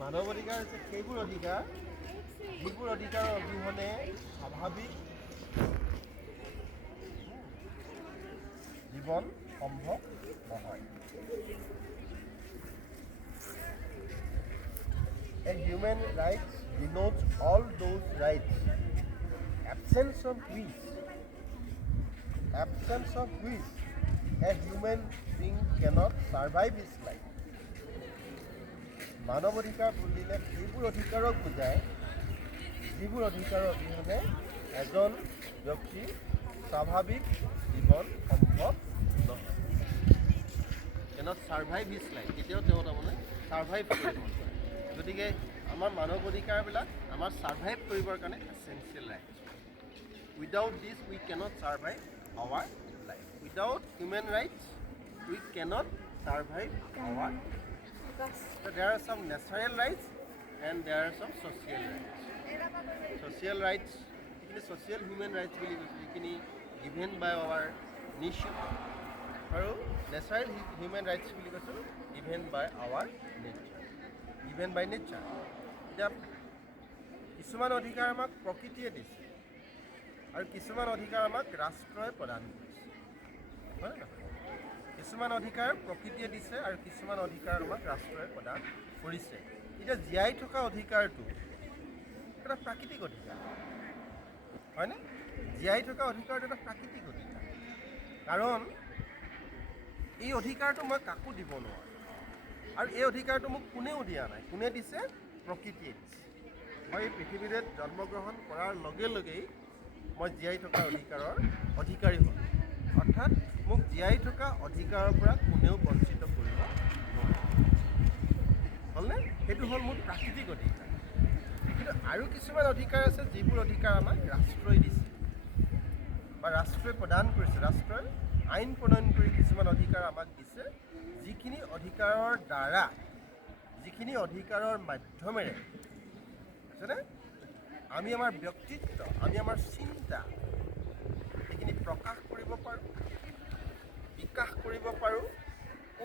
মানৱ অধিকাৰ হৈছে সেইবোৰ অধিকাৰ যিবোৰ অধিকাৰৰ অবিহনে স্বাভাৱিক জীৱন সম্ভৱ নহয়। A human rights denotes all those rights, absence of which a human being cannot survive his life. মানৱ অধিকাৰ বুলিলে সেইবোৰ অধিকাৰক বুজায় যিবোৰ অধিকাৰৰ অবিহনে এজন ব্যক্তিৰ স্বাভাৱিক জীৱন সম্ভৱ নহয়। কেনট ছাৰ্ভাইভ হিজ লাইফ, কেতিয়াও তেওঁ তাৰমানে ছাৰ্ভাইভ কৰিব নোৱাৰে। গতিকে আমাৰ মানৱ অধিকাৰবিলাক আমাৰ ছাৰ্ভাইভ কৰিবৰ কাৰণে essential right. Without this we cannot survive our life. Without human rights we cannot survive our. So there are some natural rights and there are some social rights. Social rights, social human rights will be given by our nation. And natural human rights will be given by our nature. Given by nature. কিছুমান অধিকাৰ আমাক প্ৰকৃতিয়ে দিছে আৰু কিছুমান অধিকাৰ আমাক ৰাষ্ট্ৰই প্ৰদান কৰিছে, হয় নহয়? কিছুমান অধিকাৰ প্ৰকৃতিয়ে দিছে আৰু কিছুমান অধিকাৰ আমাক ৰাষ্ট্ৰই প্ৰদান কৰিছে। এতিয়া জীয়াই থকা অধিকাৰটো এটা প্ৰাকৃতিক অধিকাৰ, হয়নে? জীয়াই থকা অধিকাৰটো এটা প্ৰাকৃতিক অধিকাৰ, কাৰণ এই অধিকাৰটো মই কাকো দিব নোৱাৰোঁ আৰু এই অধিকাৰটো মোক কোনেও দিয়া নাই। কোনে দিছে? প্ৰকৃতিয়ে দিছে। মই এই পৃথিৱীত জন্মগ্ৰহণ কৰাৰ লগে লগেই মই জীয়াই থকা অধিকাৰৰ অধিকাৰী হ'লোঁ। অৰ্থাৎ মোক জীয়াই থকা অধিকাৰৰ পৰা কোনেও বঞ্চিত কৰিব নোৱাৰে, হ'লনে? সেইটো হ'ল মোৰ প্ৰাকৃতিক অধিকাৰ। কিন্তু আৰু কিছুমান অধিকাৰ আছে যিবোৰ অধিকাৰ আমাক ৰাষ্ট্ৰই দিছে বা ৰাষ্ট্ৰই প্ৰদান কৰিছে। ৰাষ্ট্ৰই আইন প্ৰণয়ন কৰি কিছুমান অধিকাৰ আমাক দিছে, যিখিনি অধিকাৰৰ দ্বাৰা, যিখিনি অধিকাৰৰ মাধ্যমেৰে আমি আমাৰ ব্যক্তিত্ব, আমি আমাৰ চিন্তা সেইখিনি প্ৰকাশ কৰিব পাৰোঁ, বিকাশ কৰিব পাৰোঁ,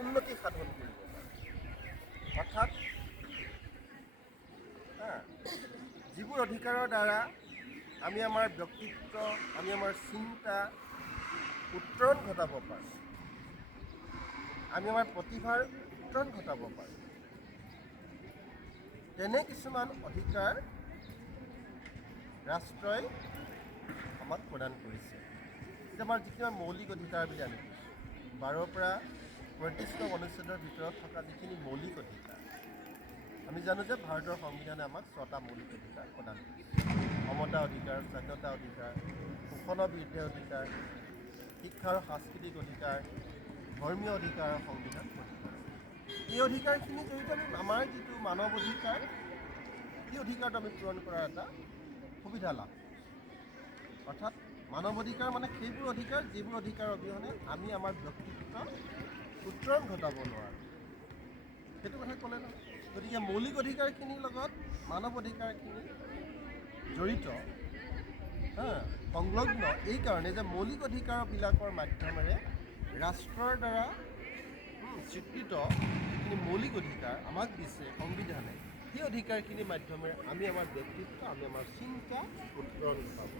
উন্নতি সাধন কৰিব পাৰোঁ। অৰ্থাৎ যিবোৰ অধিকাৰৰ দ্বাৰা আমি আমাৰ ব্যক্তিত্ব, আমি আমাৰ চিন্তা উত্তৰণ ঘটাব পাৰোঁ, আমি আমাৰ প্ৰতিভাৰ উত্তৰণ ঘটাব পাৰোঁ, তেনে কিছুমান অধিকাৰ ৰাষ্ট্ৰই আমাক প্ৰদান কৰিছে। এতিয়া আমাৰ যিখিনি মৌলিক অধিকাৰ বুলি আমি কৈছোঁ, 12ৰ পৰা 35 নং অনুচ্ছেদৰ ভিতৰত থকা যিখিনি মৌলিক অধিকাৰ, আমি জানো যে ভাৰতৰ সংবিধানে আমাক 6টা মৌলিক অধিকাৰ প্ৰদান কৰিছে। সমতা অধিকাৰ, স্বাধীনতা অধিকাৰ, শোষণৰ বিৰুদ্ধে অধিকাৰ, শিক্ষা আৰু সাংস্কৃতিক অধিকাৰ, ধৰ্মীয় অধিকাৰ আৰু সংবিধান অধিকাৰ। এই অধিকাৰখিনিৰ জৰিয়তে আমি আমাৰ যিটো মানৱ অধিকাৰ, এই অধিকাৰটো আমি পূৰণ কৰাৰ এটা সুবিধা লাভ কৰিছোঁ। অৰ্থাৎ মানৱ অধিকাৰ মানে সেইবোৰ অধিকাৰ যিবোৰ অধিকাৰৰ অবিহনে আমি আমাৰ ব্যক্তিত্ব উত্তৰণ ঘটাব নোৱাৰোঁ। সেইটো কথা ক'লে নহয়। গতিকে মৌলিক অধিকাৰখিনিৰ লগত মানৱ অধিকাৰখিনি জড়িত, সংলগ্ন, এইকাৰণে যে মৌলিক অধিকাৰবিলাকৰ মাধ্যমেৰে ৰাষ্ট্ৰৰ দ্বাৰা স্বীকৃত যিখিনি মৌলিক অধিকাৰ আমাক দিছে সংবিধানে, সেই অধিকাৰখিনিৰ মাধ্যমেৰে আমি আমাৰ ব্যক্তিত্ব, আমি আমাৰ চিন্তা উত্তৰণ ঘটাব।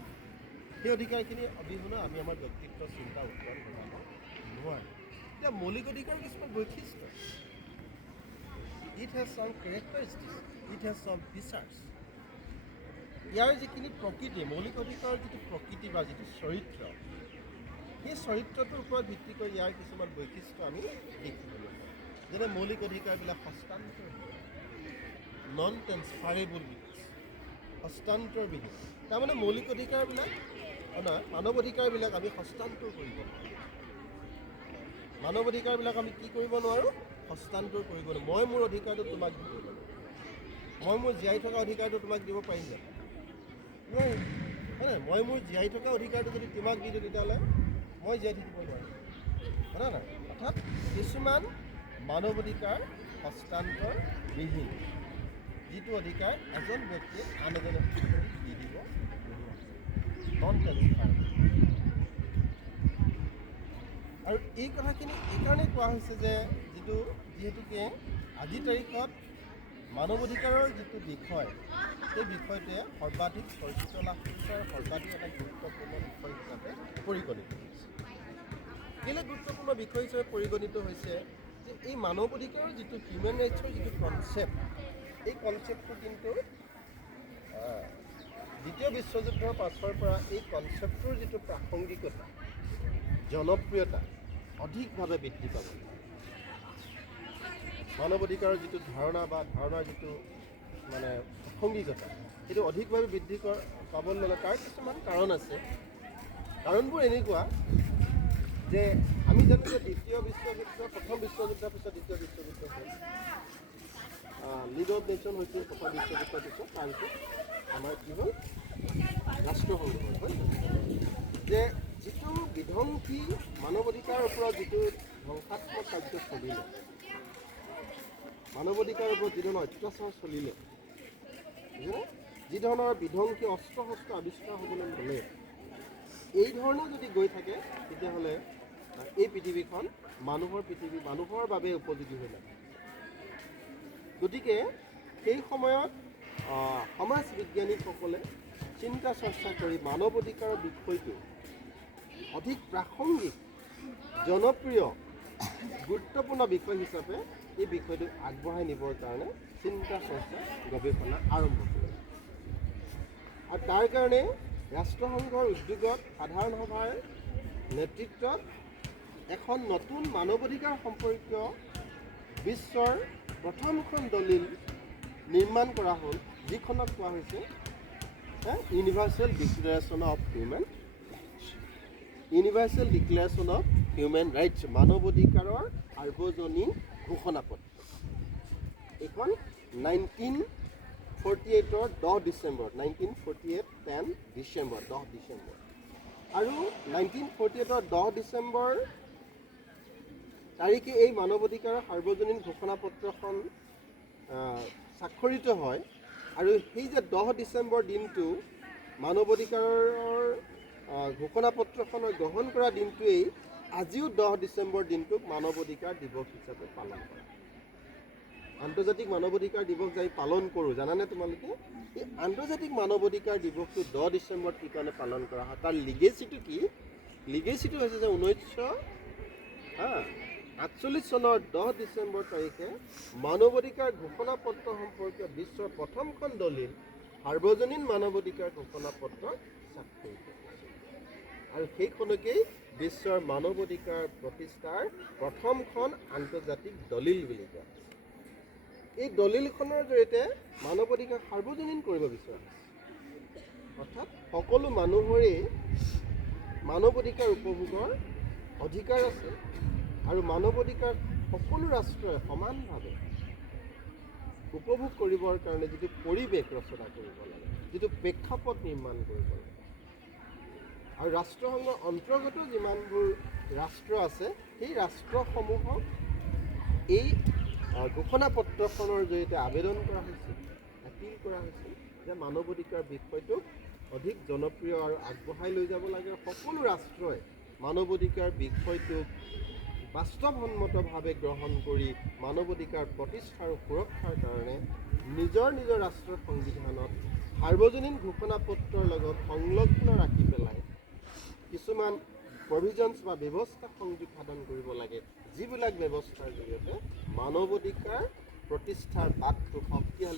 সেই অধিকাৰখিনি অবিহনে আমি আমাৰ ব্যক্তিত্ব, চিন্তা উত্তৰণ ঘটাব নোৱাৰোঁ। এতিয়া মৌলিক অধিকাৰৰ কিছুমান বৈশিষ্ট্য, ইট হেজ চাম কেৰেক্টাৰিষ্টিক্স, ইট হেজ চাম ফিচাৰ্ছ। ইয়াৰ যিখিনি প্ৰকৃতি, মৌলিক অধিকাৰৰ যিটো প্ৰকৃতি বা যিটো চৰিত্ৰ, সেই চৰিত্ৰটোৰ ওপৰত ভিত্তি কৰি ইয়াৰ কিছুমান বৈশিষ্ট্য আমি দেখিবলৈ পাওঁ। যেনে মৌলিক অধিকাৰবিলাক হস্তান্তৰ, নন ট্ৰেন্সফাৰেবল, হস্তান্তৰবিহীন। তাৰমানে মৌলিক অধিকাৰবিলাক, মানৱ অধিকাৰবিলাক আমি হস্তান্তৰ কৰিব নোৱাৰোঁ। মানৱ অধিকাৰবিলাক আমি কি কৰিব নোৱাৰোঁ? হস্তান্তৰ কৰিব নোৱাৰোঁ। মই মোৰ অধিকাৰটো তোমাক দিব নোৱাৰোঁ। মই মোৰ জীয়াই থকা অধিকাৰটো তোমাক দিব পাৰিম জানো? নোৱাৰিম, হয় নাই? মই মোৰ জীয়াই থকা অধিকাৰটো যদি তোমাক দি দিওঁ, তেতিয়াহ'লে মই জীয়াই থাকিব নোৱাৰিম, হয় নাই? অৰ্থাৎ কিছুমান মানৱ অধিকাৰ হস্তান্তৰবিহীন, যিটো অধিকাৰ এজন ব্যক্তিয়ে আন এজন ব্যক্তিক দি দিব নোৱাৰে, নন ট্ৰেন্সফাৰেবল। আৰু এই কথাখিনি এইকাৰণেই কোৱা হৈছে যে যিহেতুকে আজিৰ তাৰিখত মানৱ অধিকাৰৰ যিটো বিষয় সেই বিষয়টোৱে সৰ্বাধিক চৰ্চিত লাভ কৰিছে আৰু সৰ্বাধিক এটা গুৰুত্বপূৰ্ণ বিষয় হিচাপে পৰিগণিত হৈছে। কেলৈ গুৰুত্বপূৰ্ণ বিষয় হিচাপে পৰিগণিত হৈছে যে এই মানৱ অধিকাৰৰ যিটো হিউমেন ৰাইটছৰ যিটো কনচেপ্ট, এই কনচেপ্টটো কিন্তু দ্বিতীয় বিশ্বযুদ্ধৰ পাছৰ পৰা এই কনচেপ্টটোৰ যিটো প্ৰাসংগিকতা, জনপ্ৰিয়তা অধিকভাৱে বৃদ্ধি পাব। মানৱ অধিকাৰৰ যিটো ধাৰণা বা ধাৰণাৰ যিটো মানে প্ৰাসংগিকতা সেইটো অধিকভাৱে বৃদ্ধি পাবলৈ ল'লে তাৰ কিছুমান কাৰণ আছে। কাৰণবোৰ এনেকুৱা যে আমি জানো যে দ্বিতীয় বিশ্বযুদ্ধ, প্ৰথম বিশ্বযুদ্ধৰ পিছত দ্বিতীয় বিশ্বযুদ্ধ হ'ল, লিগ অফ নেশ্যন হৈছিল প্ৰথম বিশ্বযুদ্ধৰ পিছত, তাৰপিছত আমাৰ কি হ'ল ৰাষ্ট্ৰসংঘ হ'ল। যে যিটো বিধ্বংসী মানৱ অধিকাৰৰ ওপৰত যিটো ধ্বংসাত্মক কাৰ্য চলিলে, মানৱ অধিকাৰৰ ওপৰত যি ধৰণৰ অত্যাচাৰ চলিলে, যি ধৰণৰ বিধ্বংসী অস্ত্ৰ শস্ত্ৰ আৱিষ্কাৰ হ'বলৈ ল'লে, এই ধৰণে যদি গৈ থাকে তেতিয়াহ'লে এই পৃথিৱীখন মানুহৰ পৃথিৱী, মানুহৰ বাবে উপযোগী হৈ নাথাকে। গতিকে সেই সময়ত সমাজ বিজ্ঞানীসকলে চিন্তা চৰ্চা কৰি মানৱ অধিকাৰৰ বিষয়টো অধিক প্ৰাসংগিক, জনপ্ৰিয়, গুৰুত্বপূৰ্ণ বিষয় হিচাপে এই বিষয়টোক আগবঢ়াই নিবৰ কাৰণে চিন্তা চৰ্চা গৱেষণা আৰম্ভ কৰে। আৰু তাৰ কাৰণে ৰাষ্ট্ৰসংঘৰ উদ্যোগত সাধাৰণ সভাৰ নেতৃত্বত এখন নতুন মানৱ অধিকাৰ সম্পৰ্কীয় বিশ্বৰ প্ৰথমখন দলিল নিৰ্মাণ কৰা হ'ল, যিখনক কোৱা হৈছে universal declaration of human rights. Universal declaration of human rights, মানৱ অধিকাৰৰ সাৰ্বজনীন ঘোষণাপত্ৰ। এইখন 1948 10 ডিচেম্বৰ, 1948 10 ডিচেম্বৰ, 10 ডিচেম্বৰ। আৰু 1948 10 ডিচেম্বৰ তাৰিখে এই মানৱ অধিকাৰৰ সাৰ্বজনীন ঘোষণাপত্ৰখন স্বাক্ষৰিত হয়। আৰু সেই যে 10 ডিচেম্বৰ দিনটো মানৱ অধিকাৰৰ ঘোষণাপত্ৰখনৰ গ্ৰহণ কৰা দিনটোৱেই আজিও 10 ডিচেম্বৰ দিনটোক মানৱ অধিকাৰ দিৱস হিচাপে পালন কৰা হয়। আন্তৰ্জাতিক মানৱ অধিকাৰ দিৱস যে পালন কৰোঁ, জানানে তোমালোকে? এই আন্তৰ্জাতিক মানৱ অধিকাৰ দিৱসটো 10 ডিচেম্বৰত কি কাৰণে পালন কৰা হয়? তাৰ লিগেচিটো কি? লিগেচিটো হৈছে যে 1948 চনৰ 10 ডিচেম্বৰ তাৰিখে মানৱ অধিকাৰ ঘোষণাপত্ৰ সম্পৰ্কীয় বিশ্বৰ প্ৰথমখন দলিল সাৰ্বজনীন মানৱ অধিকাৰ ঘোষণাপত্ৰ স্বাক্ষৰিত হৈছিল। আৰু সেইখনকেই বিশ্বৰ মানৱ অধিকাৰ প্ৰতিষ্ঠাৰ প্ৰথমখন আন্তৰ্জাতিক দলিল বুলি কোৱা হৈছে। এই দলিলখনৰ জৰিয়তে মানৱ অধিকাৰ সাৰ্বজনীন কৰিব বিচৰা হৈছে। অৰ্থাৎ সকলো মানুহৰে মানৱ অধিকাৰ উপভোগৰ অধিকাৰ আছে আৰু মানৱ অধিকাৰ সকলো ৰাষ্ট্ৰই সমানভাৱে উপভোগ কৰিবৰ কাৰণে যিটো পৰিৱেশ ৰচনা কৰিব লাগে, যিটো প্ৰেক্ষাপট নিৰ্মাণ কৰিব লাগে, আৰু ৰাষ্ট্ৰসংঘৰ অন্তৰ্গত যিমানবোৰ ৰাষ্ট্ৰ আছে সেই ৰাষ্ট্ৰসমূহক এই ঘোষণাপত্ৰখনৰ জৰিয়তে আবেদন কৰা হৈছিল, এপিল কৰা হৈছিল যে মানৱ অধিকাৰ বিষয়টোক অধিক জনপ্ৰিয় আৰু আগবঢ়াই লৈ যাব লাগে। সকলো ৰাষ্ট্ৰই মানৱ অধিকাৰ বিষয়টোক বাস্তৱসন্মতভাৱে গ্ৰহণ কৰি মানৱ অধিকাৰ প্ৰতিষ্ঠা আৰু সুৰক্ষাৰ কাৰণে নিজৰ নিজৰ ৰাষ্ট্ৰৰ সংবিধানত সাৰ্বজনীন ঘোষণাপত্ৰৰ লগত সংলগ্ন ৰাখি পেলাই কিছুমান প্ৰভিজনছ বা ব্যৱস্থা সংযোগ সাধন কৰিব লাগে, যিবিলাক ব্যৱস্থাৰ জৰিয়তে মানৱ অধিকাৰ প্ৰতিষ্ঠাৰ বাটটো শক্তিশালী